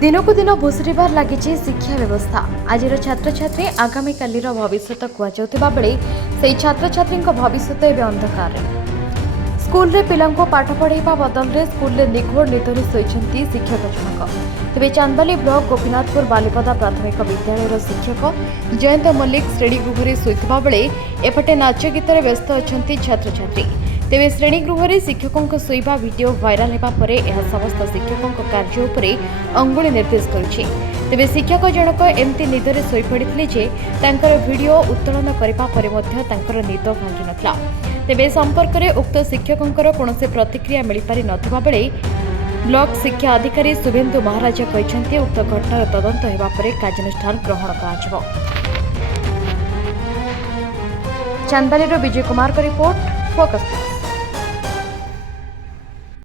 दिनकू दिन भुशुड़बार लगी शिक्षा व्यवस्था आज छात्र छात्री आगामी कालीर भविष्य कहउता बेले से छात्र छात्री भविष्य एवं अंधकार स्कूल रे पिलांको पाठ पढ़ाइबा बदल रे स्कूल रे निघोड़ निदरे शोइछंती शिक्षक जनक तेज चांदली ब्लॉक गोपीनाथपुर बालिपदा प्राथमिक विद्यालय शिक्षक जयंत मल्लिक श्रेणीगृह शोइथिबा बेले एपटे नाच गीतर व्यस्त अछंती छात्र छात्री तेज श्रेणीगृह शिक्षकों शोइबा वीडियो वायरल हेबा परे यह समस्त शिक्षकों कार्य उपरे अंगुली निर्देश करुछि तेज शिक्षक जनक एमती निदरे शोई पड़िथिले जे तांकर वीडियो उत्तोलन करबा परे मध्य तांकर निद भांगी नथला तेज संपर्क में उक्त शिक्षकों कौनसी प्रतिक्रिया मिल पारि नथिबा बेले ब्लॉक शिक्षा अधिकारी शुभेन्दु महाराज कहते उक्त घटनार तदंत हेबा परे कार्यानुष्ठान ग्रहण कराजिबो। चांदलीर विजय कुमार का रिपोर्ट फोकस।